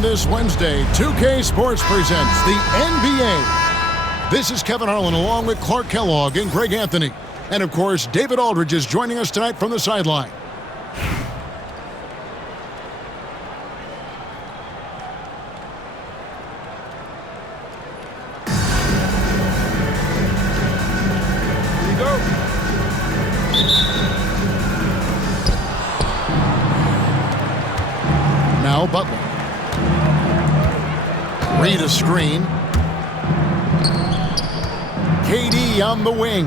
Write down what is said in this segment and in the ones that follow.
On this Wednesday, 2K Sports presents the NBA. This is Kevin Harlan along with Clark Kellogg and Greg Anthony. And of course, David Aldridge is joining us tonight from the sideline. Here you go. Now Butler. Read a screen. KD on the wing.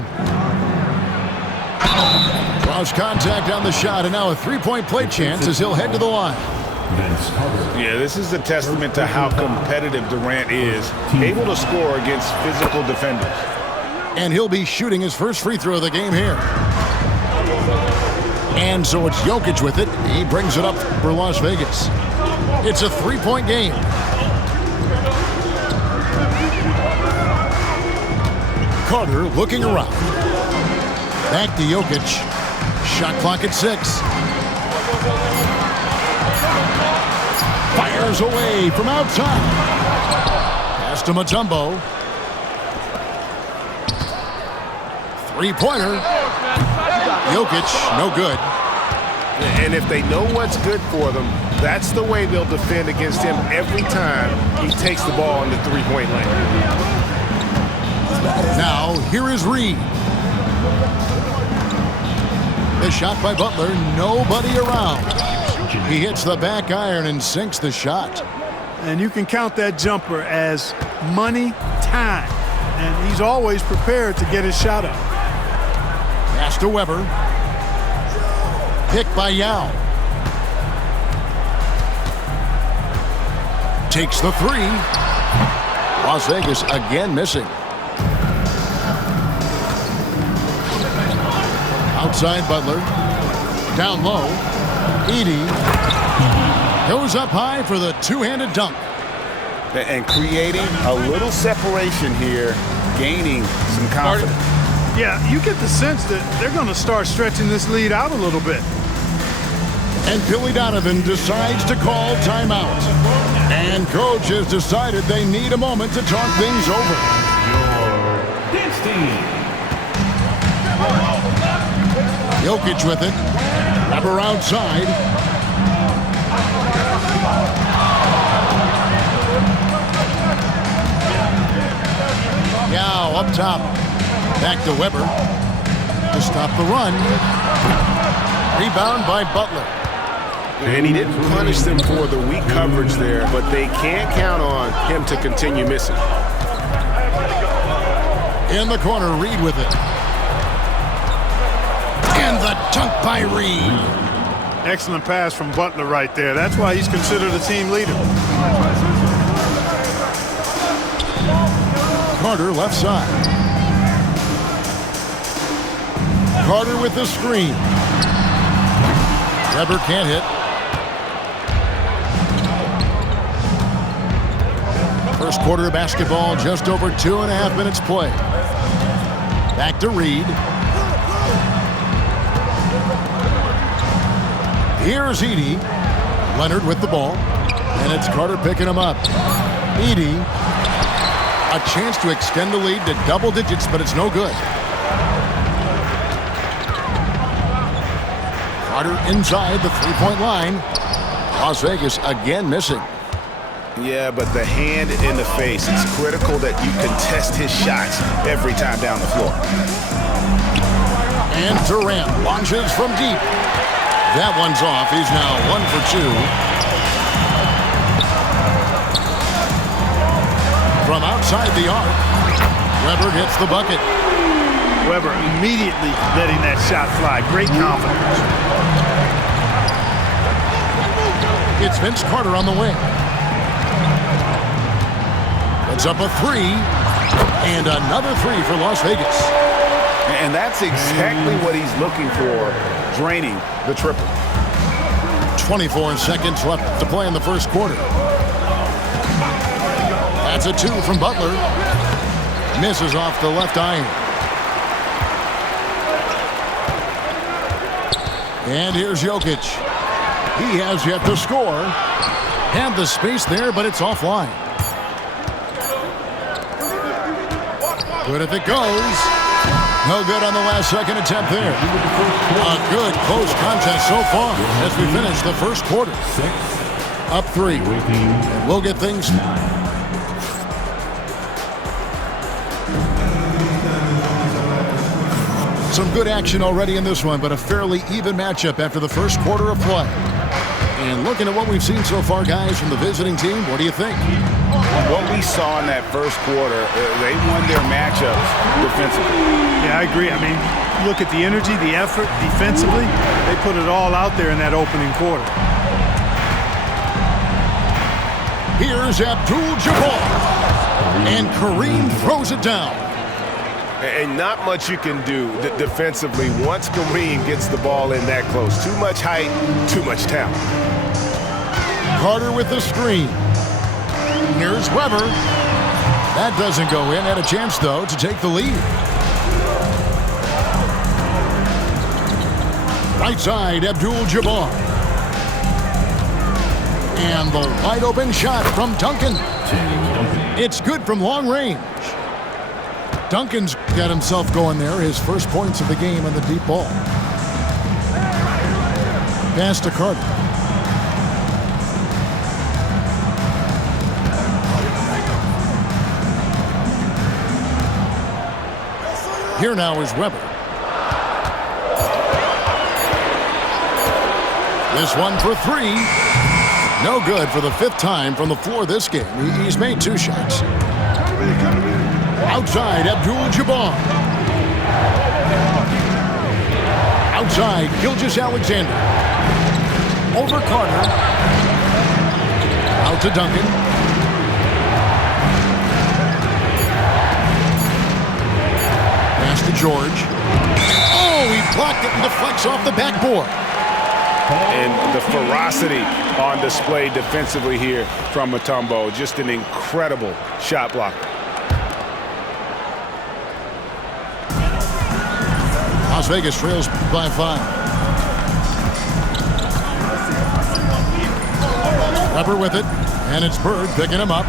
Draws contact on the shot, and now a three-point play chance as he'll head to the line. Yeah, this is a testament to how competitive Durant is, able to score against physical defenders. And he'll be shooting his first free throw of the game here. And so it's Jokic with it. He brings it up for Las Vegas. It's a three-point game. Carter looking around. Back to Jokic. Shot clock at 6. Fires away from outside. Pass to Mutombo. Three-pointer. Jokic, no good. And if they know what's good for them, that's the way they'll defend against him every time he takes the ball in the three-point lane. Now, here is Reed. The shot by Butler, nobody around. He hits the back iron and sinks the shot. And you can count that jumper as money time. And he's always prepared to get his shot up. Pass to Weber. Pick by Yao. Takes the three. Las Vegas again missing. Outside Butler. Down low. Edey goes up high for the two-handed dunk. And creating a little separation here, gaining some confidence. Yeah, you get the sense that they're going to start stretching this lead out a little bit. And Billy Donovan decides to call timeout. And coach has decided they need a moment to talk things over. Jokic with it. Weber outside. Now up top. Back to Weber to stop the run. Rebound by Butler. And he didn't punish them for the weak coverage there, but they can't count on him to continue missing. In the corner, Reed with it. And the dunk by Reed. Excellent pass from Butler right there. That's why he's considered a team leader. Carter left side. Carter with the screen. Weber can't hit. First quarter of basketball, just over 2.5 minutes play. Back to Reed. Here's Edey. Leonard with the ball. And it's Carter picking him up. Edey. A chance to extend the lead to double digits, but it's no good. Carter inside the three-point line. Las Vegas again missing. Yeah, but the hand in the face, it's critical that you contest his shots every time down the floor. And Durant launches from deep. That one's off. He's now 1 for 2. From outside the arc, Weber gets the bucket. Weber immediately letting that shot fly. Great confidence. It's Vince Carter on the wing. It's up a three. And another three for Las Vegas. And that's exactly what he's looking for, draining the triple. 24 seconds left to play in the first quarter. That's a 2 from Butler. Misses off the left iron. And here's Jokic. He has yet to score. Had the space there, but it's offline. Good if it goes. No good on the last second attempt there. A good close contest so far as we finish the first quarter. Up 3. And we'll get things. Some good action already in this one, but a fairly even matchup after the first quarter of play. And looking at what we've seen so far, guys, from the visiting team, what do you think? What we saw in that first quarter, they won their matchups defensively. Yeah, I agree. I mean, look at the energy, the effort defensively. They put it all out there in that opening quarter. Here's Abdul-Jabbar. And Kareem throws it down. And not much you can do defensively once Kareem gets the ball in that close. Too much height, too much talent. Carter with the screen. Here's Weber. That doesn't go in. Had a chance, though, to take the lead. Right side, Abdul-Jabbar. And the wide open shot from Duncan. It's good from long range. Duncan's got himself going there. His first points of the game on the deep ball. Pass to Carter. Here now is Weber. This one for 3. No good for the 5th time from the floor this game. He's made 2 shots. Outside, Abdul-Jabbar. Outside, Gilgeous-Alexander. Over Carter. Out to Duncan. Pass to George. Oh, he blocked it and deflects off the backboard. And the ferocity on display defensively here from Mutombo. Just an incredible shot blocker. Las Vegas trails by 5. Weber with it, and it's Bird picking him up.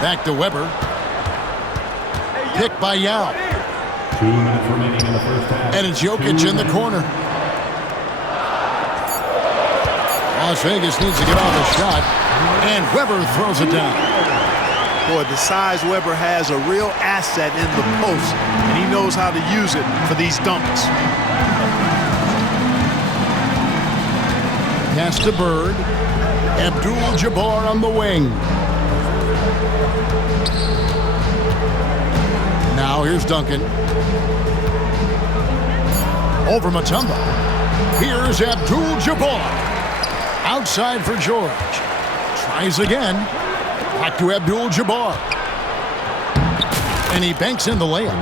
Back to Weber. Picked by Yao. 2 minutes remaining in the first half. And it's Jokic in the corner. Las Vegas needs to get off a shot, and Weber throws it down. Boy, the size Weber has a real asset in the post, and he knows how to use it for these dunks. Pass to Bird. Abdul-Jabbar on the wing. Now here's Duncan. Over Mutombo. Here's Abdul-Jabbar. Outside for George. Tries again. Back to Abdul-Jabbar. And he banks in the layup.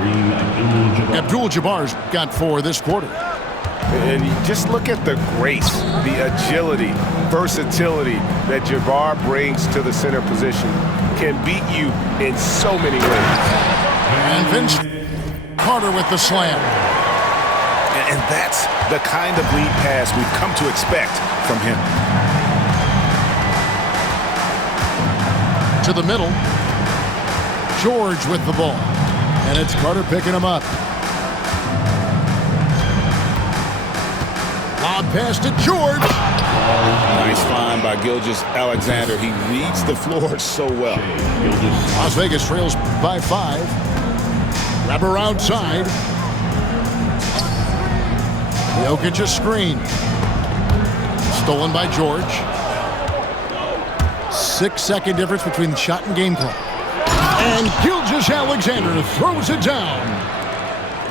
Abdul-Jabbar's got 4 this quarter. And you just look at the grace, the agility, versatility that Jabbar brings to the center position. Can beat you in so many ways. And Vince Carter with the slam. And that's the kind of lead pass we've come to expect from him. To the middle. George with the ball. And it's Carter picking him up. Lob pass to George. Nice find by Gilgeous-Alexander. He reads the floor so well. Las Vegas trails by 5. Weber outside. Jokic a screen. Stolen by George. 6-second difference between the shot and game clock. And Gilgeous-Alexander throws it down.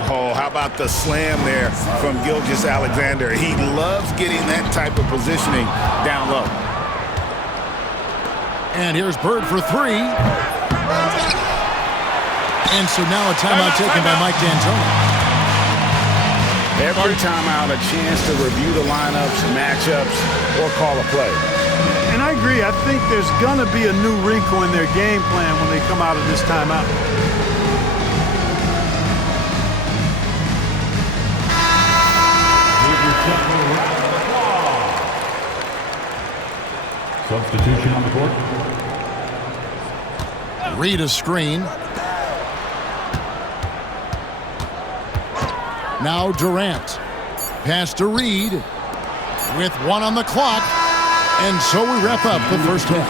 Oh, how about the slam there from Gilgeous-Alexander? He loves getting that type of positioning down low. And here's Bird for 3. And so now a timeout taken by Mike D'Antoni. Every timeout, a chance to review the lineups, matchups, or call a play. And I agree. I think there's going to be a new wrinkle in their game plan when they come out of this timeout. Substitution on the court. Reed a screen. Now Durant. Pass to Reed with 1 on the clock. And so we wrap up the first half.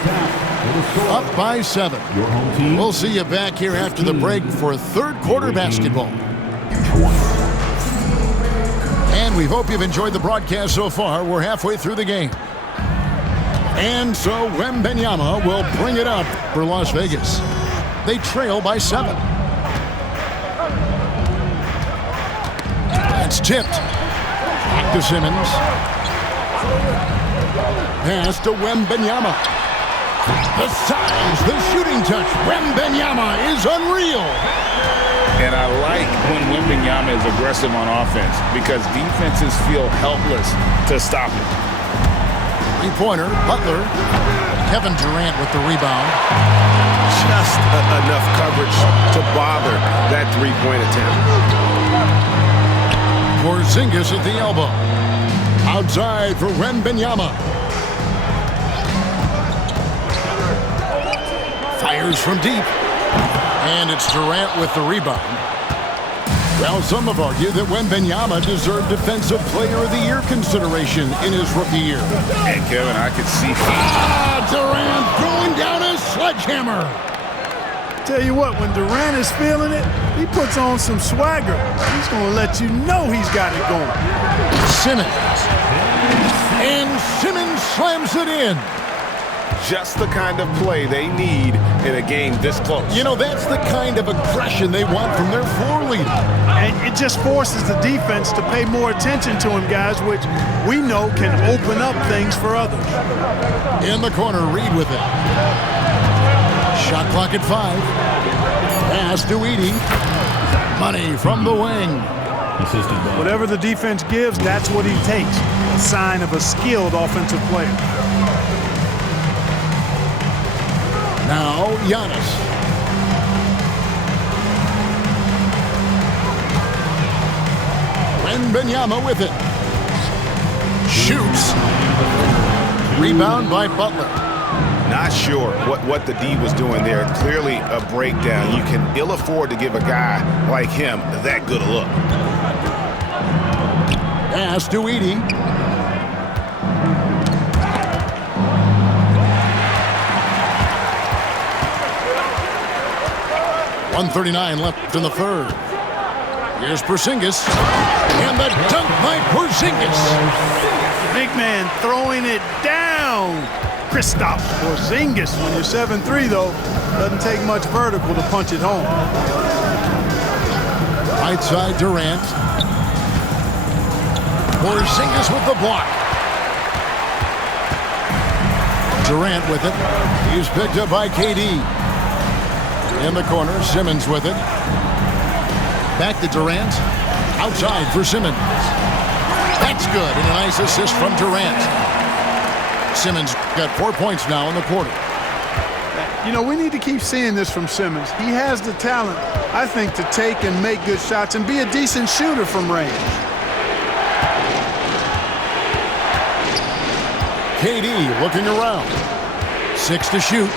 Up by 7. Your home team. We'll see you back here after the break for third quarter basketball. And we hope you've enjoyed the broadcast so far. We're halfway through the game. And so Wembanyama will bring it up for Las Vegas. They trail by 7. That's tipped. Back to Simmons. Pass to Wembanyama. The size, the shooting touch. Wembanyama is unreal. And I like when Wembanyama is aggressive on offense because defenses feel helpless to stop him. Three-pointer, Butler. Kevin Durant with the rebound. Just enough coverage to bother that three-point attempt. Porzingis at the elbow. Outside for Wembanyama. Fires from deep. And it's Durant with the rebound. Well, some have argued that Wembanyama deserved Defensive Player of the Year consideration in his rookie year. And Kevin, I could see Durant throwing down a sledgehammer. Tell you what, when Durant is feeling it, he puts on some swagger. He's going to let you know he's got it going. Simmons. And Simmons slams it in. Just the kind of play they need in a game this close. You know, that's the kind of aggression they want from their floor leader. And it just forces the defense to pay more attention to him, guys, which we know can open up things for others. In the corner, Reed with it. Shot clock at 5. Pass to Edey. Money from the wing. Assisted by Whatever the defense gives, that's what he takes. A sign of a skilled offensive player. Now, Giannis. Wembanyama with it. Shoots. Rebound by Butler. Not sure what the D was doing there. Clearly a breakdown. You can ill afford to give a guy like him that good a look. Pass to Edey. .139 left in the third. Here's Porzingis. And the dunk by Porzingis. Big man throwing it down. Kristaps Porzingis. When you're 7'3", though, doesn't take much vertical to punch it home. Right side Durant. Porzingis with the block. Durant with it. He's picked up by KD. In the corner, Simmons with it. Back to Durant. Outside for Simmons. That's good, and a nice assist from Durant. Simmons got 4 points now in the quarter. You know, we need to keep seeing this from Simmons. He has the talent, I think, to take and make good shots and be a decent shooter from range. KD looking around. 6 to shoot.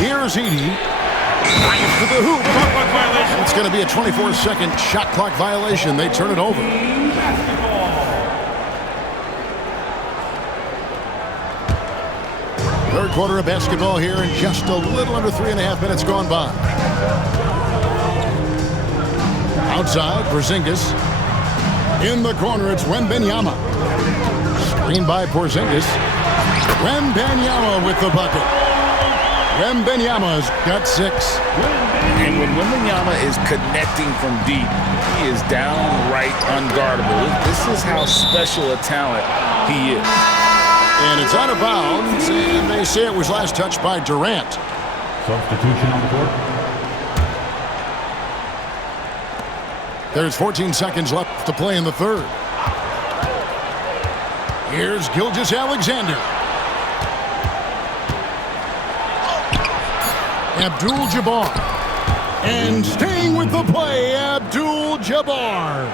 Here's Edey. Drives to the hoop. It's going to be a 24-second shot clock violation. They turn it over. Third quarter of basketball here, and just a little under 3.5 minutes gone by. Outside, Porzingis. In the corner, it's Wembanyama. Screen by Porzingis. Wembanyama with the bucket. Wembanyama's got 6. And when Wembanyama is connecting from deep, he is downright unguardable. This is how special a talent he is. And it's out of bounds, and they say it was last touched by Durant. substitution on the court. There's 14 seconds left to play in the third. Here's Gilgeous-Alexander. Abdul-Jabbar. And staying with the play, Abdul-Jabbar.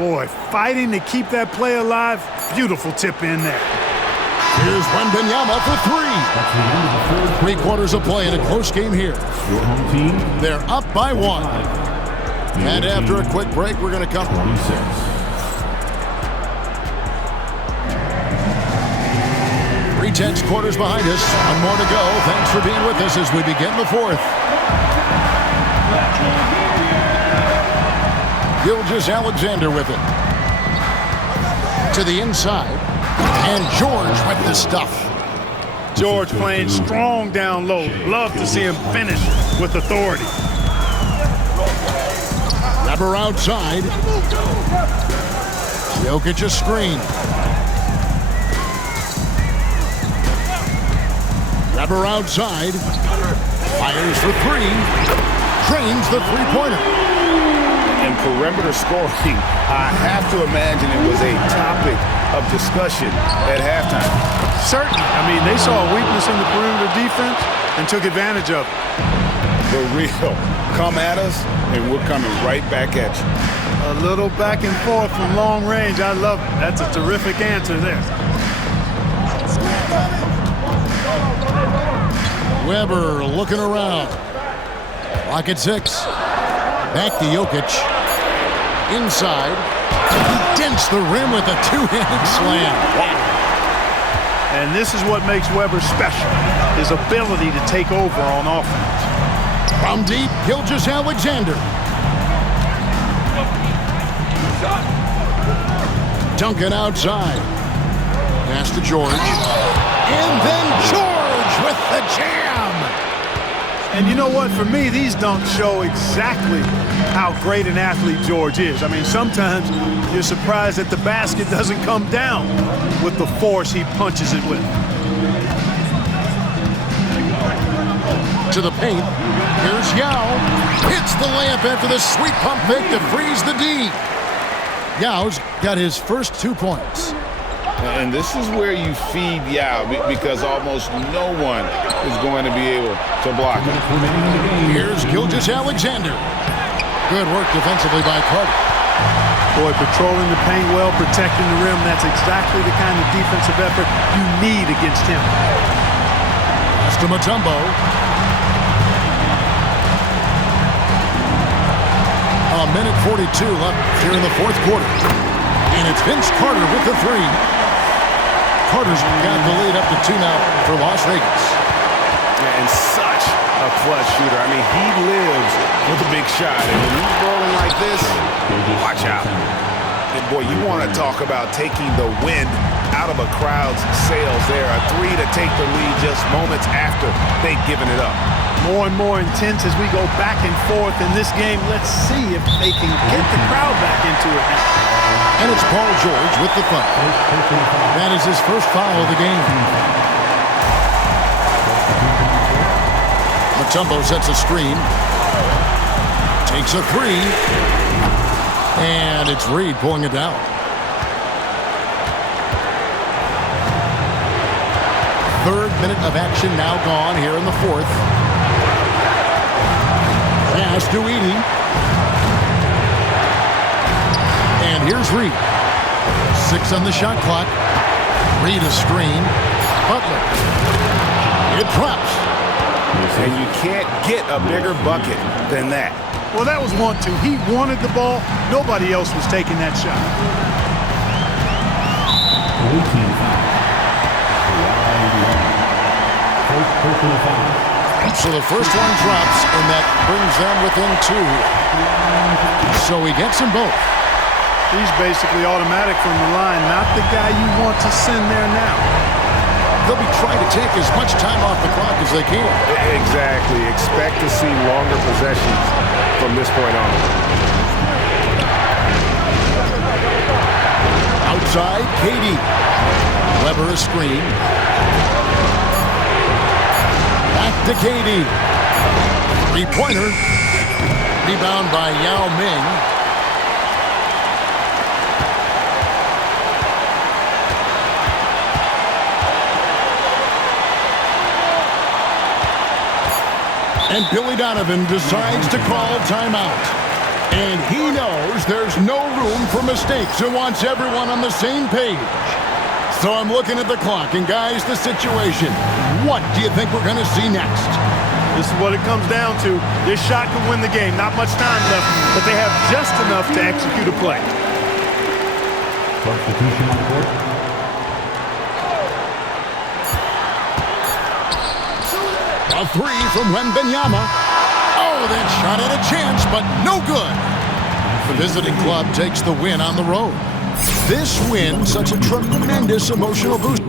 Boy, fighting to keep that play alive. Beautiful tip in there. Here's Wembanyama for three. That's the end of the third. 3 quarters of play in a close game here. Your home team. They're up by 1. And Your after a team, quick break, we're going to come. 26. Tense quarters behind us. One more to go. Thanks for being with us as we begin the 4th. Gilgeous-Alexander with it. To the inside. And George with the stuff. George playing strong down low. Love to see him finish with authority. Weber outside. Jokic a screen. Weber outside. Fires for 3. Drains the three-pointer. And perimeter scoring, I have to imagine it was a topic of discussion at halftime. Certainly. I mean, they saw a weakness in the perimeter defense and took advantage of it. The real come at us, and we're coming right back at you. A little back and forth from long range. I love it. That's a terrific answer there. Weber looking around. Clock at 6. Back to Jokic. Inside. He dents the rim with a two-handed slam. Wow. And this is what makes Weber special, his ability to take over on offense. From deep, Gilgeous-Alexander. Duncan outside. Pass to George. And then George with the jam. And you know what? For me, these dunks show exactly how great an athlete George is. I mean, sometimes you're surprised that the basket doesn't come down with the force he punches it with. To the paint. Here's Yao. Hits the layup after the sweet pump fake to freeze the D. Yao's got his first 2 points. And this is where you feed Yao because almost no one is going to be able to block him. Here's Gilgeous-Alexander. Good work defensively by Carter. Boy, patrolling the paint well, protecting the rim. That's exactly the kind of defensive effort you need against him. Pass to Mutombo. A minute 42 left here in the 4th quarter. And it's Vince Carter with the 3. Carter's got the lead up to 2 now for Las Vegas. And such a clutch shooter. I mean, he lives with a big shot. And when he's rolling like this, watch out. And boy, you want to talk about taking the wind out of a crowd's sails there. A 3 to take the lead just moments after they've given it up. More and more intense as we go back and forth in this game. Let's see if they can get the crowd back into it now. And it's Paul George with the foul. That is his first foul of the game. Mutombo sets a screen. Takes a 3. And it's Reed pulling it down. Third minute of action now gone here in the 4th. Pass to Edey. And here's Reed. 6 on the shot clock. Reed a screen. Butler. It drops. And you can't get a bigger bucket than that. Well, that was 1-2. He wanted the ball. Nobody else was taking that shot. So the first one drops, and that brings them within 2. So he gets them both. He's basically automatic from the line, not the guy you want to send there now. They'll be trying to take as much time off the clock as they can. Exactly. Expect to see longer possessions from this point on. Outside, Katie. Weber a screen. Back to Katie. 3-pointer. Rebound by Yao Ming. And Billy Donovan decides to call timeout. And he knows there's no room for mistakes and wants everyone on the same page. So I'm looking at the clock, and guys, the situation. What do you think we're going to see next? This is what it comes down to. This shot could win the game. Not much time left, but they have just enough to execute a play. Substitution on court. A three from Wembanyama. Oh, that shot had a chance, but no good. The visiting club takes the win on the road. This win, such a tremendous emotional boost.